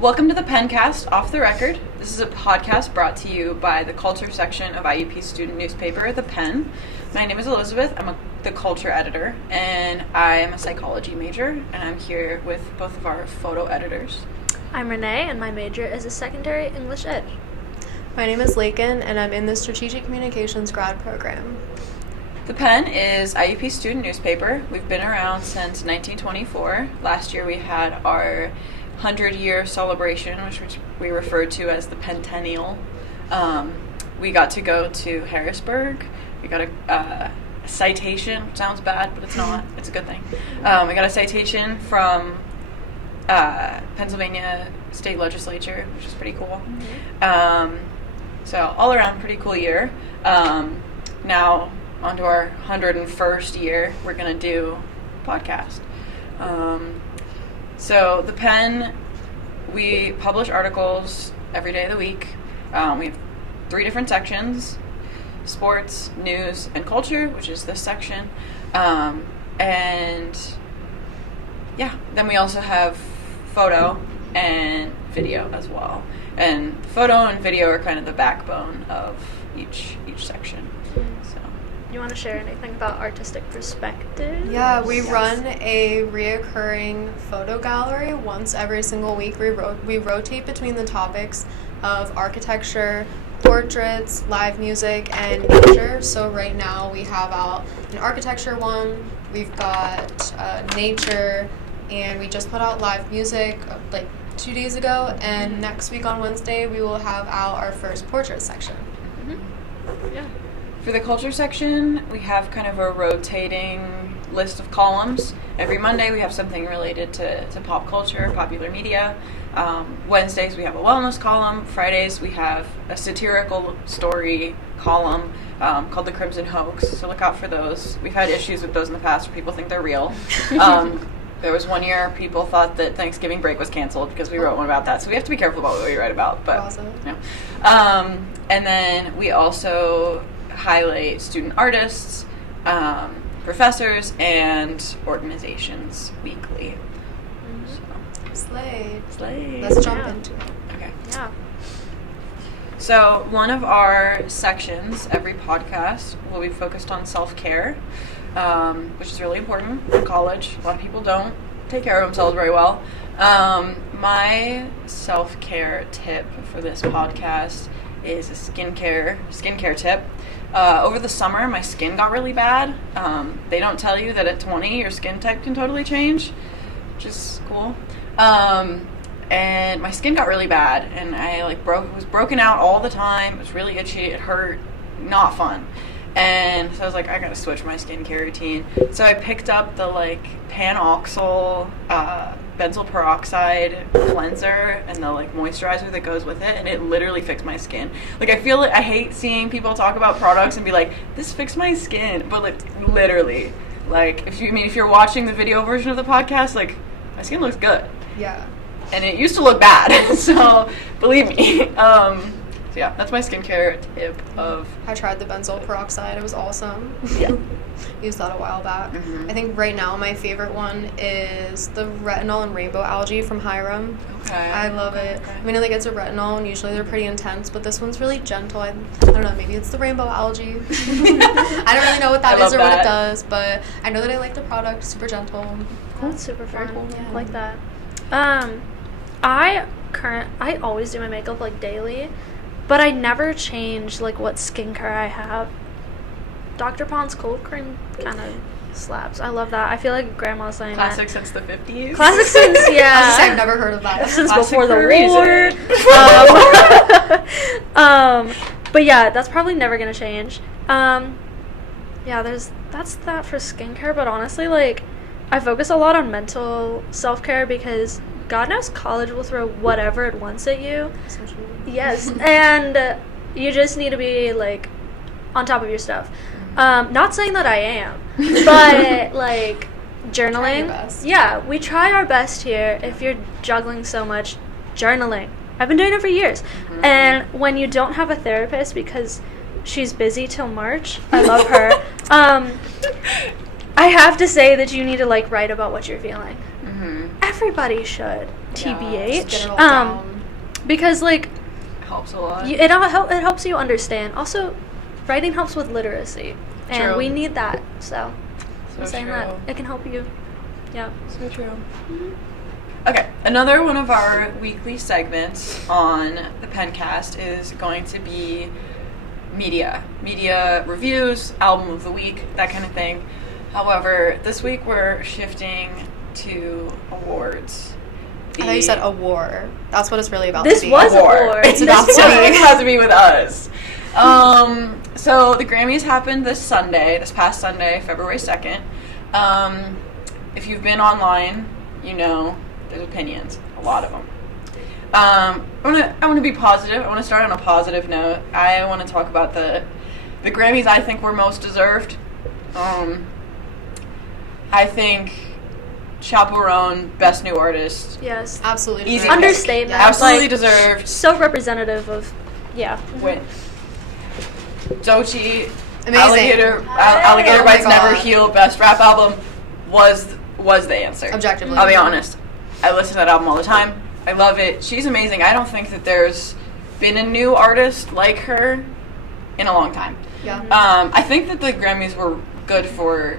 Welcome to the Penncast, Off the Record. This is a podcast brought to you by the culture section of IUP student newspaper, The Penn. My name is Elizabeth. I'm the culture editor, and I am a psychology major, and I'm here with both of our photo editors. I'm Renee, and my major is a secondary English ed. My name is Lakin, and I'm in the Strategic Communications grad program. The Penn is IUP student newspaper. We've been around since 1924. Last year we had our 100-year celebration, which we referred to as the Pentennial. We got to go to Harrisburg. We got a citation, which sounds bad, but it's not. It's a good thing. We got a citation from Pennsylvania State Legislature, which is pretty cool. Mm-hmm. So all around, pretty cool year. Now, on to our 101st year, we're going to do a podcast. So the Penn, we publish articles every day of the week. We have 3 different sections: sports, news, and culture, which is this section. And yeah, then we also have photo and video as well. And photo and video are kind of the backbone of each section. So. You want to share anything about artistic perspective? Yeah, we run a reoccurring photo gallery once every single week. We rotate between the topics of architecture, portraits, live music, and nature. So right now we have out an architecture one, we've got nature, and we just put out live music like 2 days ago, and next week on Wednesday we will have out our first portrait section. Mm-hmm. Yeah. For the culture section, we have kind of a rotating list of columns. Every Monday we have something related to pop culture, popular media. Wednesdays we have a wellness column. Fridays we have a satirical story column called The Crimson Hoax, so look out for those. We've had issues with those in the past where people think they're real. There was one year people thought that Thanksgiving break was canceled because we wrote one about that, so we have to be careful about what we write about. But awesome. Yeah. And then we also highlight student artists, professors, and organizations weekly. Mm-hmm. So. Slay. Let's jump into it. Okay. Yeah. So one of our sections, every podcast, will be focused on self-care, which is really important in college. A lot of people don't take care of themselves very well. My self-care tip for this podcast is a skincare tip. Over the summer, my skin got really bad. They don't tell you that at 20, your skin type can totally change, which is cool. And my skin got really bad, and I was broken out all the time. It was really itchy. It hurt. Not fun. And so I was like, I gotta switch my skincare routine. So I picked up the Panoxyl benzoyl peroxide cleanser and the moisturizer that goes with it, and it literally fixed my skin. I hate seeing people talk about products and be like, this fixed my skin, but literally, if you're watching the video version of the podcast, my skin looks good. Yeah. And it used to look bad, so believe me. So yeah, that's my skincare tip I tried the benzoyl peroxide. It was awesome. Yeah. Used that a while back. Mm-hmm. I think right now my favorite one is the retinol and rainbow algae from Hiram. Okay. I love it. Okay. I mean, it's a retinol, and usually they're pretty intense, but this one's really gentle. I don't know, maybe it's the rainbow algae. I don't really know what that is or what it does, but I know that I like the product. Super gentle. Cool. That's super fun. Cool. Yeah. I like that. I always do my makeup daily, but I never change what skincare I have. Dr. Pond's cold cream kind of slaps. I love that. I feel like grandma's saying Classic since the 50s. Classic since, yeah. I've never heard of that. Since Classic before the war. But yeah, that's probably never gonna change. Yeah, that's that for skincare. But honestly, I focus a lot on mental self-care because God knows college will throw whatever it wants at you. Yes, and you just need to be on top of your stuff. Not saying that I am, but journaling. Try your best. Yeah, we try our best here. If you're juggling so much, journaling. I've been doing it for years. Mm-hmm. And when you don't have a therapist because she's busy till March, I love her. I have to say that you need to write about what you're feeling. Mm-hmm. Everybody should. TBH. Get it all down. Because like Helps a lot. it helps you understand. Also, writing helps with literacy, and True. we need that. So, So I'm saying true. that it can help you. Yeah. So true. Okay, another one of our weekly segments on the Penncast is going to be media reviews, album of the week, that kind of thing. However, this week we're shifting to awards. I thought you said a war. That's what it's really about. This to be. was a war. It's about This to be. has to be with us. So the Grammys happened this past Sunday, February 2nd. If you've been online, you know there's opinions, a lot of them. I want to be positive. I want to start on a positive note. I want to talk about the Grammys I think were most deserved. I think Chaperone, Best New Artist, Yes. Absolutely. Easy deserved. Understatement. Yeah. absolutely Like, deserved. So representative of. Yeah. Win. Doechii, Amazing. Alligator Oh my Bites Never God. Heal, Best Rap Album was the answer. Objectively. I'll be honest. I listen to that album all the time. I love it. She's amazing. I don't think that there's been a new artist like her in a long time. Yeah. I think that the Grammys were good for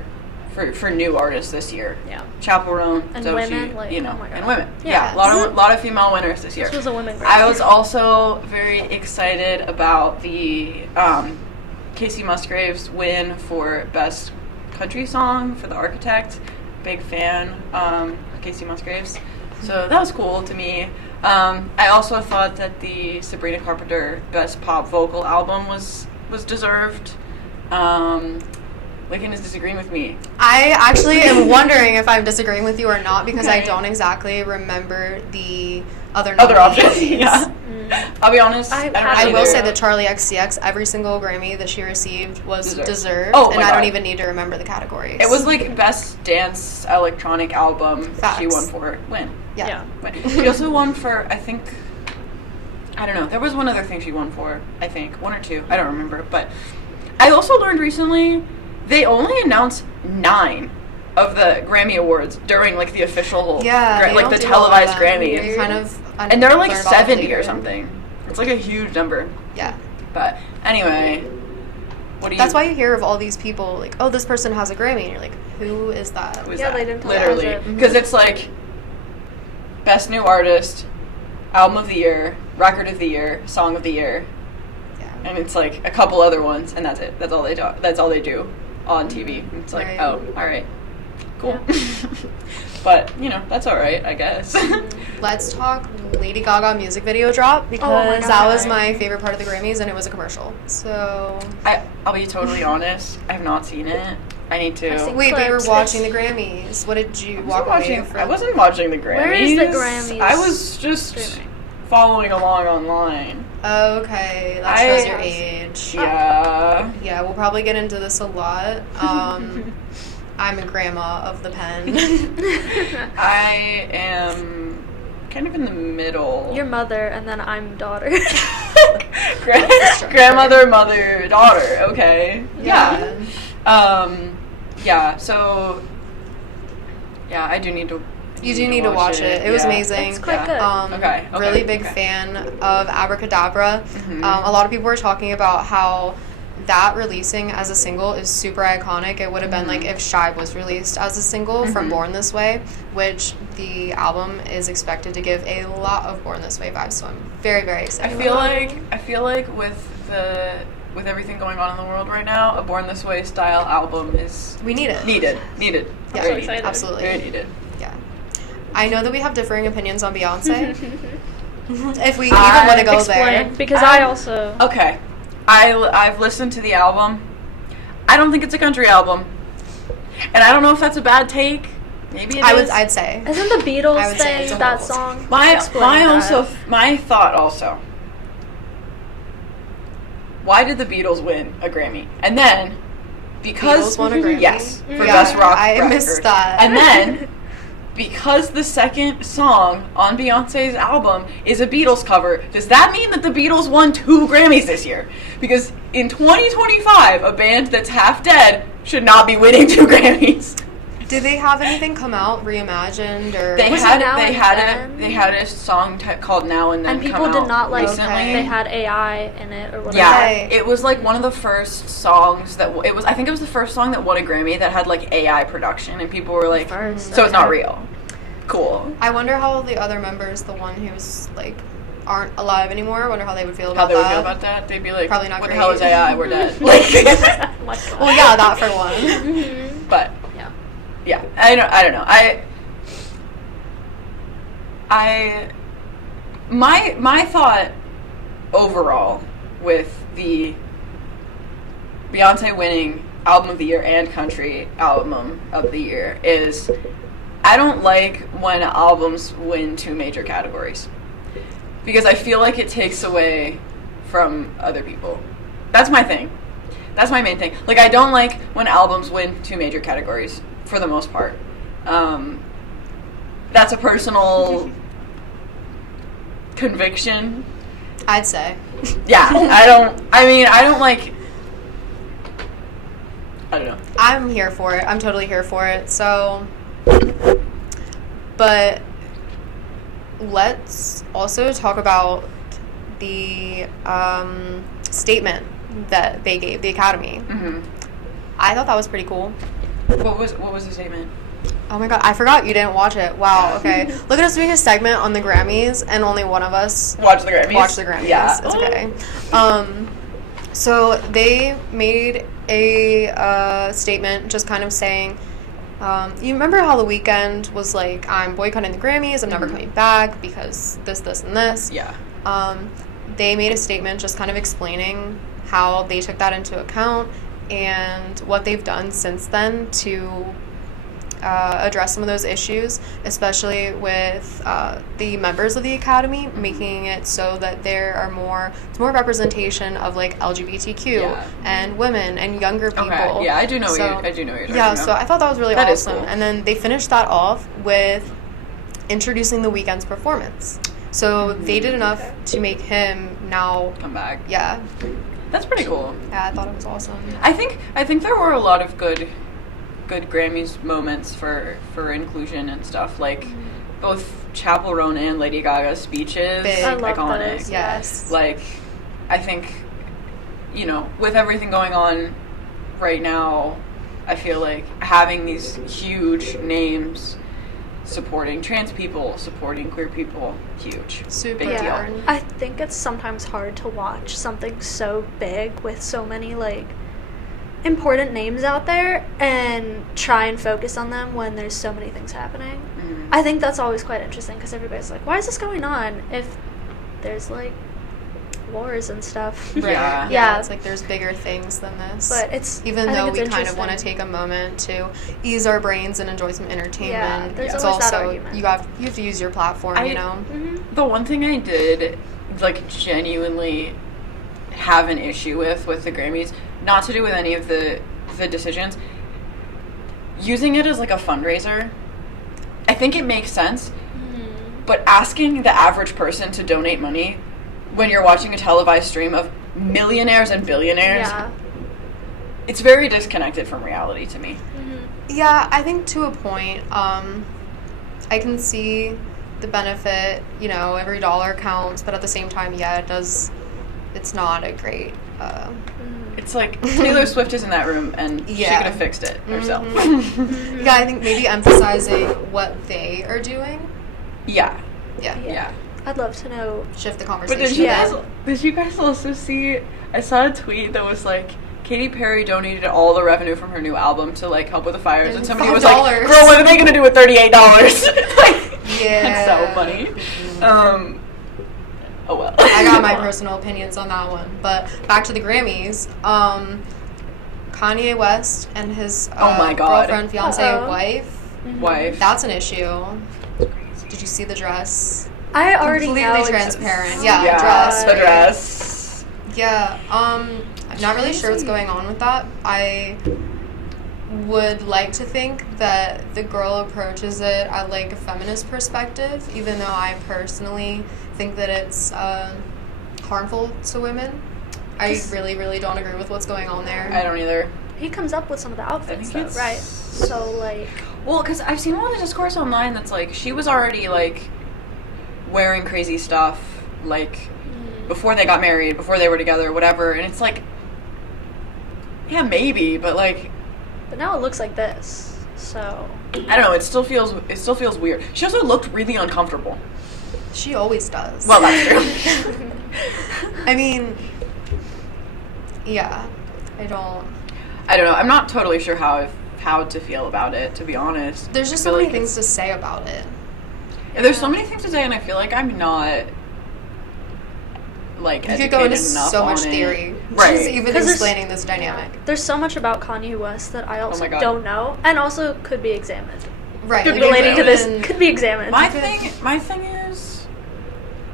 new artists this year. Yeah. Chaperone, And Doechii, women, like, you know, oh my God. and women. Yeah. Yeah, a lot of female winners this year. This was a women. I was also very excited about the Casey Musgraves win for Best Country Song for The Architect. Big fan of Casey Musgraves. So that was cool to me. I also thought that the Sabrina Carpenter Best Pop Vocal Album was deserved. Lincoln is disagreeing with me. I actually am wondering if I'm disagreeing with you or not because I Okay. don't exactly remember the other Other nominees. options, yeah. I'll be honest. I don't have I really will know. say that Charlie XCX, every single Grammy that she received was Deserved. deserved, Oh and my I don't God. even need to remember the categories. It was like Best Dance Electronic Album. Facts. She won for Win. yeah. Win. She also won for, I think, I don't know. There was one other thing she won for, I think. One or two. I don't remember. But I also learned recently they only announced 9 of the Grammy Awards during like the official, Yeah, they like don't the do all of televised them. Grammys. You kind of And they're like learn about it 70 or later. something. It's like a huge number. Yeah. But anyway, what do you? That's why you hear of all these people like, oh, this person has a Grammy, and you're like, who is that? Who is Yeah, that? they didn't tell Literally, us it. because it's like Best New Artist, Album of the Year, Record of the Year, Song of the Year, Yeah. and it's like a couple other ones, and that's it. That's all they do. That's all they do on TV. It's like, Right. oh, all right, cool. But you know, that's all right, I guess. Let's talk Lady Gaga music video drop because Oh my that was God. my favorite part of the Grammys, and it was a commercial. So I'll be totally honest. I have not seen it. I need to. I've seen wait, but you were clips. watching the Grammys. What did you walk away from? I wasn't watching the Grammys. Where is the Grammys I was just streaming? following along online. Okay, that I- shows your age. Yeah. Yeah, we'll probably get into this a lot. I'm a grandma of the Penn. I am kind of in the middle. Your mother, and then I'm daughter. Grandmother, mother, daughter. Okay. Yeah. Yeah. So. Yeah, I do need to. You do need to watch it. It was yeah. amazing. It's quite good. Okay, Really big okay. fan of Abracadabra. Mhm. A lot of people were talking about how that releasing as a single is super iconic. It would have been like if Shy was released as a single from Mhm. Born This Way, which the album is expected to give a lot of Born This Way vibes. So I'm very, very I excited. feel about it. like with everything going on in the world right now, a Born This Way style album is We need it. needed. Yeah, Very excited. absolutely. Very needed. Yeah. I know that we have differing opinions on Beyonce. If we even I want to go Explain, there. because I also. Okay, I've listened to the album. I don't think it's a country album, and I don't know if that's a bad take. Maybe it is. I'd say. Isn't the I Beatles would say it's thing a that horrible song? My Explain that. my thought also. Why did the Beatles win a Grammy? And then because Beatles won a Grammy? yes, for Yeah, best rock I record. missed that. And then because the second song on Beyonce's album is a Beatles cover, does that mean that the Beatles won 2 Grammys this year? Because in 2025, a band that's half dead should not be winning 2 Grammys. Did they have anything come out reimagined or? They Was it had Now they and had Then? they had a song called Now and Then And people come did out not like recently. Okay. they had AI in it or whatever. Yeah, Okay. it was like one of the first songs that it was. I think it was the first song that won a Grammy that had like AI production, and people were like, First, "So it's not okay. real." Cool. I wonder how the other members, the one who's like aren't alive anymore, I wonder how they would feel How about they would that. feel about that? They'd be like, Probably not "What great. the hell is AI? We're dead." Like, Oh my God. Well, yeah, that for one. Mhm. but Yeah. yeah, I don't know. My thought overall with the Beyonce winning album of the year and country album of the year is I don't like when albums win 2 major categories because I feel like it takes away from other people. That's my thing. That's my main thing. Like, I don't like when albums win 2 major categories for the most part. That's a personal conviction. I'd say. Yeah, I don't like, I don't know. I'm here for it. I'm totally here for it. So, but let's also talk about the statement that they gave the Academy. Mm-hmm. I thought that was pretty cool. What was the statement? Oh my God, I forgot you didn't watch it. Wow, okay. Look at us doing a segment on the Grammys, and only one of us Watch the Grammys. watched the Grammys. Yeah. It's okay. So they made a statement just kind of saying, you remember how The Weeknd was like, I'm boycotting the Grammys, I'm never coming back because this, and this. Yeah. They made a statement just kind of explaining how they took that into account and what they've done since then to address some of those issues, especially with the members of the Academy, making it so that there are more representation of like LGBTQ and women and younger people. Okay. Yeah, I do know what you're talking about. So I thought that was really That is awesome. cool. And then they finished that off with introducing The Weeknd's performance. So they did enough to make him now, Come back. yeah, That's pretty cool. I thought it was awesome. I think there were a lot of good Grammys moments for inclusion and stuff. Like both Chappell Roan and Lady Gaga's speeches, Big. I love iconic. those. Yes. Like, I think, with everything going on right now, I feel like having these huge names supporting trans people, supporting queer people, huge. Super Big Yeah. deal. I think it's sometimes hard to watch something so big with so many like important names out there and try and focus on them when there's so many things happening. Mhm. I think that's always quite interesting because everybody's like, why is this going on if there's like wars and stuff? Right. Yeah. Yeah, it's like there's bigger things than this. But it's even I though think we it's kind of want to interesting. take a moment to ease our brains and enjoy some entertainment, there's it's always that also argument. you have to use your platform, I- you know. Mhm. The one thing I did, like, genuinely have an issue with the Grammys, not to do with any of the decisions, using it as like a fundraiser. I think it makes sense, but asking the average person to donate money when you're watching a televised stream of millionaires and billionaires, Yeah. it's very disconnected from reality to me. Yeah, I think to a point, I can see the benefit, every dollar counts, but at the same time, yeah, it's not a great, It's like Taylor Swift is in that room and she Yeah. could have fixed it herself. yeah, I think maybe emphasizing what they are doing, Yeah. yeah, I'd love to know. shift the But conversation. did you guys also see, I saw a tweet that was like, Katy Perry donated all the revenue from her new album to like help with the fires, and somebody was like, $5. "Girl, what are they gonna do with $38?" Like, Yeah. that's so funny. Oh well. I got my personal opinions on that one. But back to the Grammys. Kanye West and his Oh my God. girlfriend, fiance, Uh-oh. Wife. that's an issue. Did you see the dress? I already Completely know transparent. It's, Yeah, dress. the dress. Yeah. I'm not really sure what's going on with that. I would like to think that the girl approaches it at like a feminist perspective, even though I personally think that it's harmful to women. I really, really don't agree with what's going on there. I don't either. He comes up with some of the outfits, though, it's- right? So, like... Well, because I've seen a lot of discourse online that's like, she was already, like, wearing crazy stuff, like, before they got married, before they were together, whatever, and it's like, yeah, maybe, but, like... But now it looks like this, so... I don't know, it still feels weird. She also looked really uncomfortable. She always does. Well, that's true. I mean, yeah, I don't know, I'm not totally sure how to feel about it, to be honest. There's just I so feel many like things to say about it. there's so many things to say, and I feel like I'm not, like, You could go into educated enough so on much it. theory. Right. Just even 'Cause there's- explaining this dynamic. There's so much about Kanye West that I also my God. don't know, and also could be examined. Right. Could be Relating to this, even- could be examined. My thing is,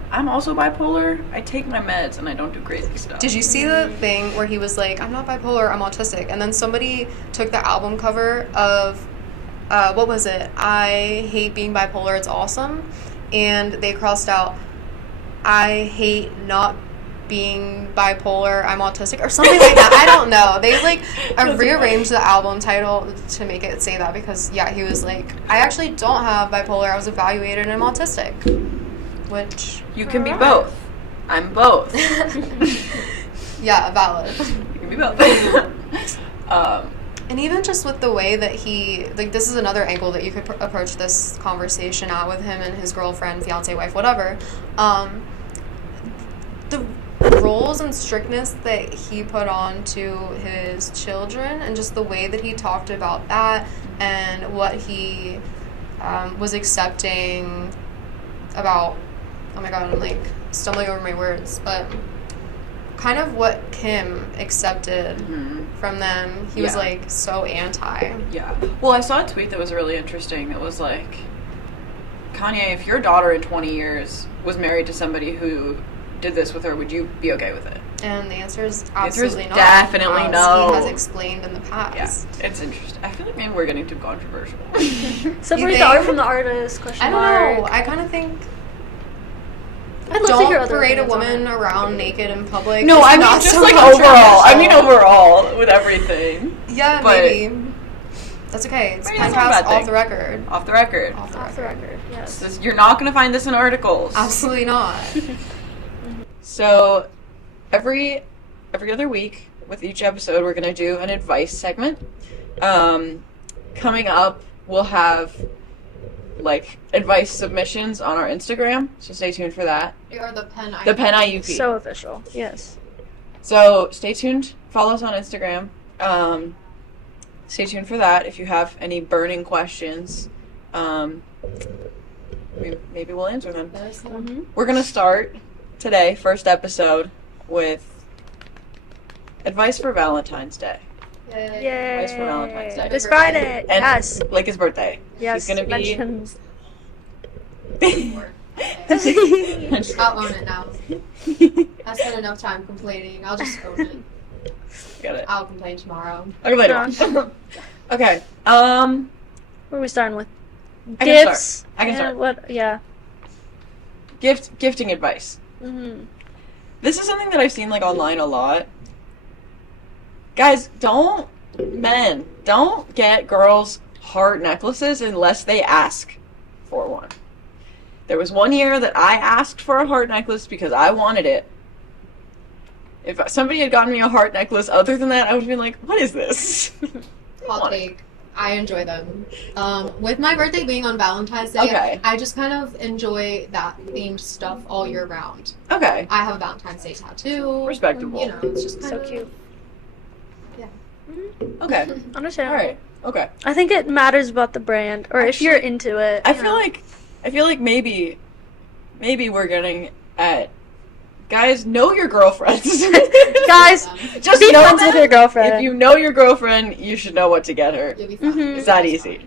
I'm also bipolar. I take my meds and I don't do crazy stuff. Did you see the thing where he was like, I'm not bipolar, I'm autistic? And then somebody took the album cover of, what was it? I hate being bipolar, it's awesome. And they crossed out, I hate not being bipolar, I'm autistic, or something like that. I don't know. They like rearranged the album title to make it say that because, yeah, he was like, I actually don't have bipolar, I was evaluated and I'm autistic. Which... You can be both. I'm both. Yeah, valid. You can be both. And even just with the way that he, like, this is another angle that you could approach this conversation at with him and his girlfriend, fiance, wife, whatever. The rules and strictness that he put on to his children and just the way that he talked about that and what he was accepting about, oh my God, I'm like stumbling over my words, but kind of what Kim accepted from them, he was like so anti. Yeah. Well, I saw a tweet that was really interesting. It was like, Kanye, if your daughter in 20 years was married to somebody who did this with her, would you be okay with it? And the answer is answer is absolutely not. definitely as no. He has explained in the past. Yeah, it's interesting. I feel like maybe we're getting too controversial. Separate You the art think? from the artist, question I don't mark. know. I kind of think I'd love to don't hear other parade a opinions on woman it. around naked in public. No, It's I mean not just so like overall. I mean controversial. overall with everything. Yeah, but- maybe. That's okay. It's Maybe that's not a Penncast bad thing. off the record. Off the record. Off the Off the record. record, yes. You're not going to find this in articles. Absolutely not. So, every other week, with each episode, we're going to do an advice segment. Coming up, we'll have, like, advice submissions on our Instagram, so stay tuned for that. Or the Penn The Penn IUP. So official, yes. So, stay tuned. Follow us on Instagram. Stay tuned for that. If you have any burning questions, maybe we'll answer them. Mm-hmm. We're going to start today, first episode, with advice for Valentine's Day. Yay. Advice for Valentine's Day. This Friday, And yes. like his birthday. Yes, He's going to be... mentions. I'll own it now. I spent enough time complaining. I'll just own it. Got it. I'll complain tomorrow. Okay, later. Okay. What are we starting with? I can Gifts. start. I can and start. What? Yeah. Gifting advice. Mm-hmm. This is something that I've seen like online a lot. Guys, don't get girls heart necklaces unless they ask for one. There was one year that I asked for a heart necklace because I wanted it. If somebody had gotten me a heart necklace other than that, I would have been like, what is this? Hot take. I enjoy them. With my birthday being on Valentine's Day, Okay. I just kind of enjoy that themed stuff all year round. Okay. I have a Valentine's Day tattoo. Respectable. You know, it's just kind So of cute. Yeah. Okay. Understandable. Alright. Okay. I think it matters about the brand, or if you're into it. I you feel like maybe we're getting at guys, know your girlfriends. guys, Just be know friends with them. your girlfriend. If you know your girlfriend, you should know what to get her. You'll be fine. Mhm. It's that easy.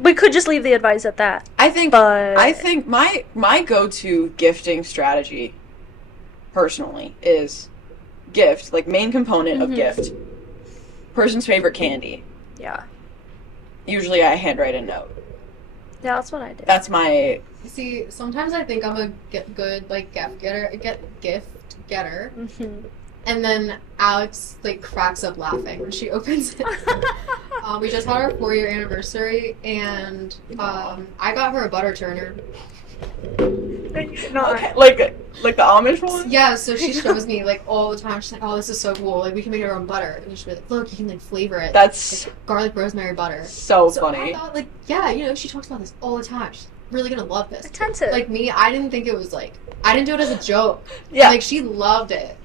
We could just leave the advice at that. I think But my go-to gifting strategy personally is gift, like main component of Mhm. gift. Person's favorite candy. yeah, Usually I handwrite a note. that's what I did. That's my See, sometimes I think I'm a good like gift getter. Mm-hmm. And then Alex like cracks up laughing when she opens it. We just had our 4-year anniversary, and I got her a butter churner. Okay, like the Amish one? Yeah, so she shows me like all the time. She's like, "Oh, this is so cool! Like we can make our own butter." And she'll be like, "Look, you can like flavor it. That's like, garlic rosemary butter." so So funny. I thought like, yeah, you know, she talks about this all the time. She's really gonna love this. Attentive. Like me, I didn't think it was like I didn't do it as a joke. Yeah. Like she loved it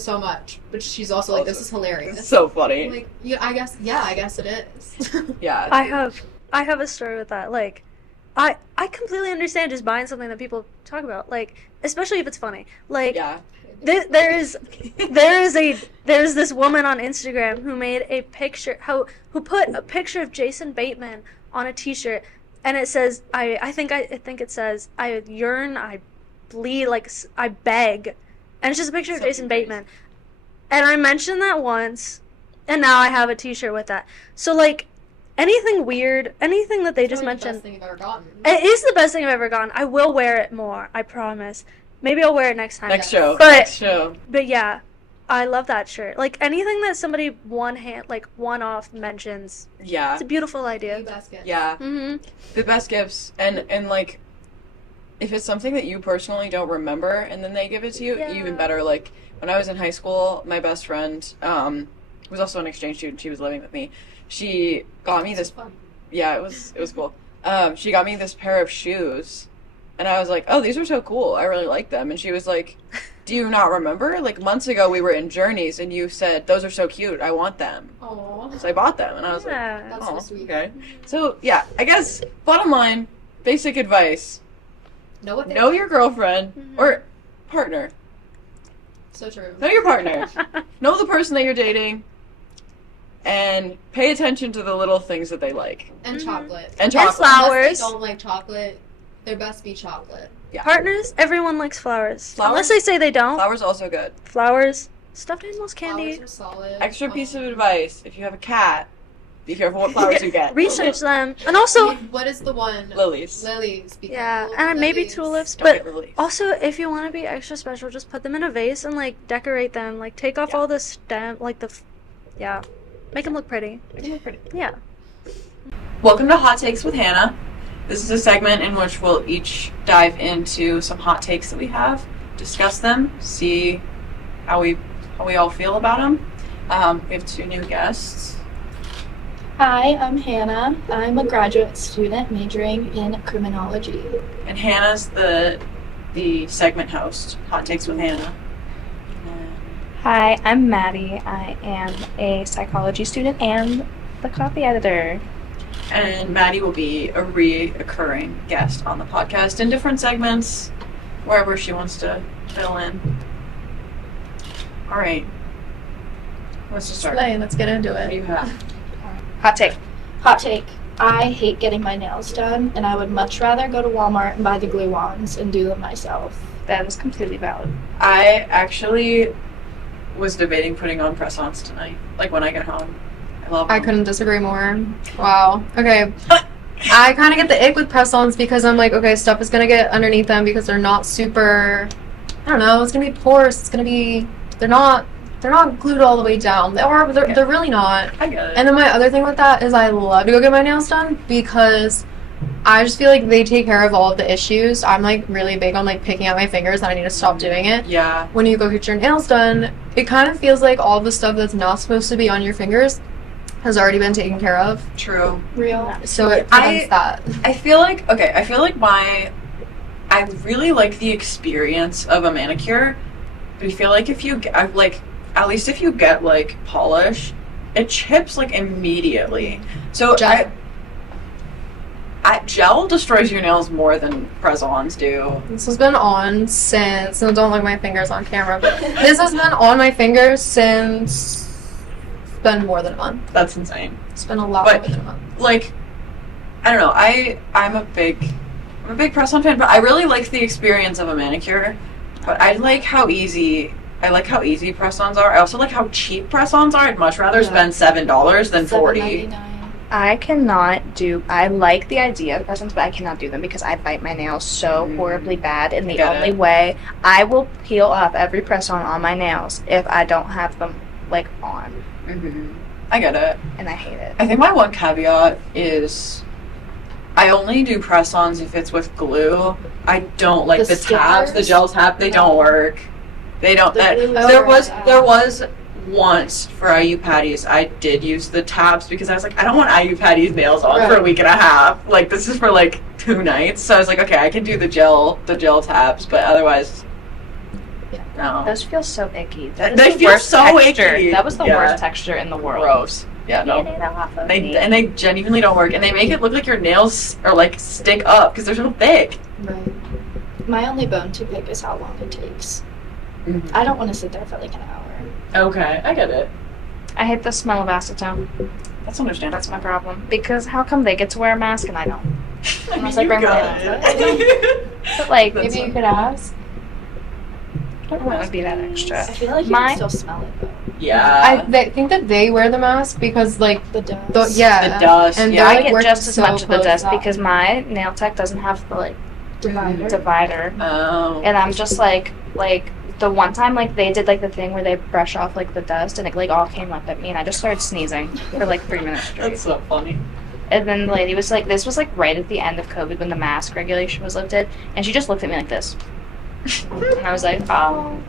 so much. But she's also like, "This is hilarious." It's so funny. Like, yeah, I guess it is. Yeah. I have a story with that. Like, I completely understand just buying something that people talk about, like, especially if it's funny. Like, Yeah. there's this woman on Instagram who made a picture, who put a picture of Jason Bateman on a T-shirt, and it says, I think it says, I yearn, I bleed, like, I beg, and it's just a picture of Jason Bateman. And I mentioned that once, and now I have a T-shirt with that. So, like, anything weird, anything that they just mentioned. It's the best thing I've ever gotten. It is the best thing I've ever gotten. I will wear it more, I promise. Maybe I'll wear it next time. Next show. But yeah, I love that shirt. Like, anything that somebody one-off mentions. Yeah. It's a beautiful idea. The best gift. Yeah. Mm-hmm. The best gifts, and like, if it's something that you personally don't remember, and then they give it to you, Yeah. even better. Like, when I was in high school, my best friend, was also an exchange student. She was living with me. She got me this. Fun. Yeah, it was cool. She got me this pair of shoes, and I was like, "Oh, these are so cool. I really like them." And she was like, "Do you not remember? Like months ago, we were in Journeys, and you said those are so cute. I want them." Aww. So I bought them, and I was Yeah. like, That's "Oh, so sweet. okay." So yeah, I guess bottom line, basic advice: know your girlfriend Mhm. or partner. So true. Know your partner. Know the person that you're dating. And pay attention to the little things that they like. And Mhm. chocolate. And And chocolate. flowers. Unless they don't like chocolate, their best be chocolate. Yeah. Partners, everyone likes flowers. Flowers? Unless they say they don't. Flowers also good. Flowers, stuffed animals, candy. Flowers are solid. Extra piece of advice: if you have a cat, be careful what flowers you get. Research them. And also, What is the one? Lilies. Lilies. Be yeah, careful and with maybe lilies. tulips. Don't But get lilies. also, if you want to be extra special, just put them in a vase and, like, decorate them. Like, take off Yeah. all the stem, like, yeah. Make them look pretty. They look pretty. Yeah. Welcome to Hot Takes with Hannah. This is a segment in which we'll each dive into some hot takes that we have, discuss them, see how we all feel about them. We have 2 new guests. Hi, I'm Hannah. I'm a graduate student majoring in criminology. And Hannah's the segment host, Hot Takes with Hannah. Hi, I'm Maddie. I am a psychology student and the copy editor. And Maddie will be a reoccurring guest on the podcast in different segments, wherever she wants to fill in. All right. Let's just start. Let's get into What do it. you have? Hot take. Hot take. I hate getting my nails done, and I would much rather go to Walmart and buy the glue wands and do them myself. That is completely valid. I actually was debating putting on press-ons tonight, like when I get home. I love them. I couldn't disagree more. Wow. Okay. I kind of get the ick with press-ons because I'm like, okay, stuff is gonna get underneath them because they're not super. I don't know. It's gonna be porous. It's gonna be. They're not glued all the way down. They're really not. I get it. And then my other thing with that is I love to go get my nails done because I just feel like they take care of all of the issues. I'm like really big on like picking out my fingers and I need to stop doing it. Yeah. When you go get your nails done, it kind of feels like all the stuff that's not supposed to be on your fingers has already been taken care of. True. Real. So it prevents that. I feel like I really like the experience of a manicure, but I feel like if you get, like, at least if you get like polish, it chips like immediately. So Gel. gel destroys your nails more than press-ons do. This has been on since, no, don't look at my fingers on camera, but this has been on my fingers since, it's been more than a month. That's insane. It's been a lot But- more than a month. Like, I don't know. I'm a big press-on fan, but I really like the experience of a manicure. But I like how easy press-ons are. I also like how cheap press-ons are. I'd much rather Yeah. spend $7 than $40. $7.99. I like the idea of presents, but I cannot do them because I bite my nails so horribly bad. And the only way I will peel off every press-on my nails if I don't have them, like, on. Mm-hmm. I get it. And I hate it. I think my one caveat is I only do press-ons if it's with glue. I don't like the tabs, the gel tab. They don't work. They don't. There was once for IU Patty's, I did use the tabs because I was like, I don't want IU Patty's nails on for a week and a half. Like, this is for like 2 nights. So I was like, okay, I can do the gel tabs, but otherwise, no. Those feel so icky. They feel so icky. That was the worst texture in the world. Gross. Yeah, no. They genuinely don't work, and they make it look like your nails are like stick up because they're so thick. Right. My only bone to pick is how long it takes. Mm-hmm. I don't want to sit there for like an hour. Okay, I get it. I hate the smell of acetone. That's understandable. That's my problem. Because how come they get to wear a mask and I don't? Unless I bring But like, maybe you could ask. I don't want to be that extra. I feel like you can still smell it though. Yeah. I think that they wear the mask because, like, the dust. The dust. And I get just as much of the dust because my nail tech doesn't have the like divider. Oh. And I'm just like the one time like they did like the thing where they brush off like the dust and it like all came up at me and I just started sneezing for like 3 minutes straight. That's so funny. And then the lady was like, this was like right at the end of COVID when the mask regulation was lifted, and she just looked at me like this. And I was like, oh,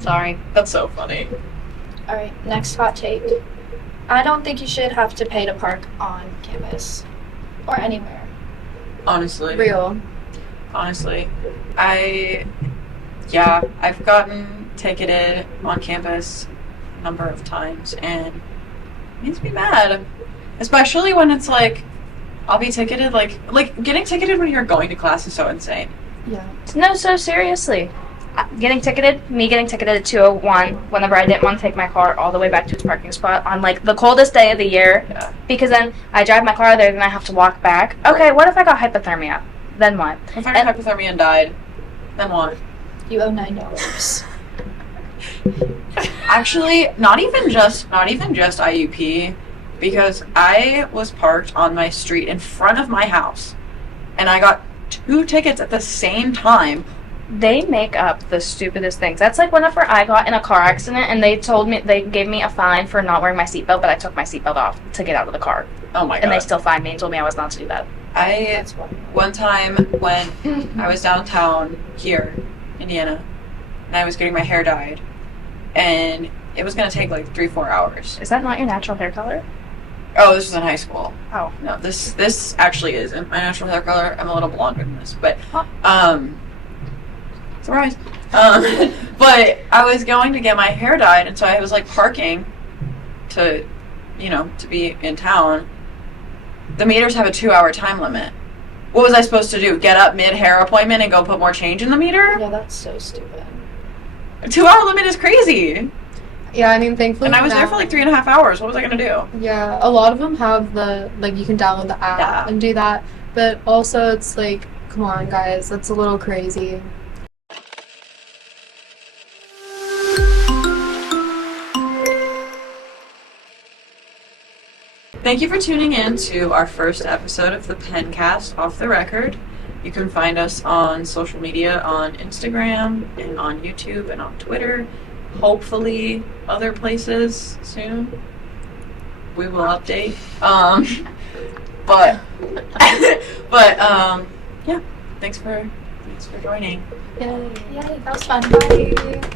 sorry. That's so funny. Alright, next hot take. I don't think you should have to pay to park on campus. Or anywhere. Honestly. Real. Honestly. I've gotten ticketed on campus a number of times, and it makes me mad. Especially when it's like, I'll be ticketed, like getting ticketed when you're going to class is so insane. Yeah. No, so seriously. Me getting ticketed at 2:01 whenever I didn't want to take my car all the way back to its parking spot on like the coldest day of the year. Yeah. Because then I drive my car there, then I have to walk back. Okay, what if I got hypothermia? Then what? If I got hypothermia and died, then what? You owe $9. Actually, not even just IUP, because I was parked on my street in front of my house, and I got 2 tickets at the same time. They make up the stupidest things. That's like whenever I got in a car accident and they gave me a fine for not wearing my seatbelt, but I took my seatbelt off to get out of the car. Oh my god. And they still fined me and told me I was not to do that. One time when I was downtown here, Indiana, and I was getting my hair dyed, and it was going to take like 3-4 hours. Is that not your natural hair color? Oh, this was in high school. Oh. No, this actually isn't my natural hair color. I'm a little blonder than this, but surprise. But I was going to get my hair dyed, and so I was like parking to be in town. The meters have a 2-hour time limit. What was I supposed to do? Get up mid-hair appointment and go put more change in the meter? Yeah, that's so stupid. A 2-hour limit is crazy. Yeah, I mean, thankfully. And I was there for like 3.5 hours. What was I gonna do? Yeah, a lot of them have you can download the app and do that. But also, it's like, come on, guys, that's a little crazy. Thank you for tuning in to our first episode of the Penncast Off the Record. You can find us on social media, on Instagram, and on YouTube, and on Twitter. Hopefully other places soon. We will update. Yeah. Thanks for joining. Yay, that was fun. Bye.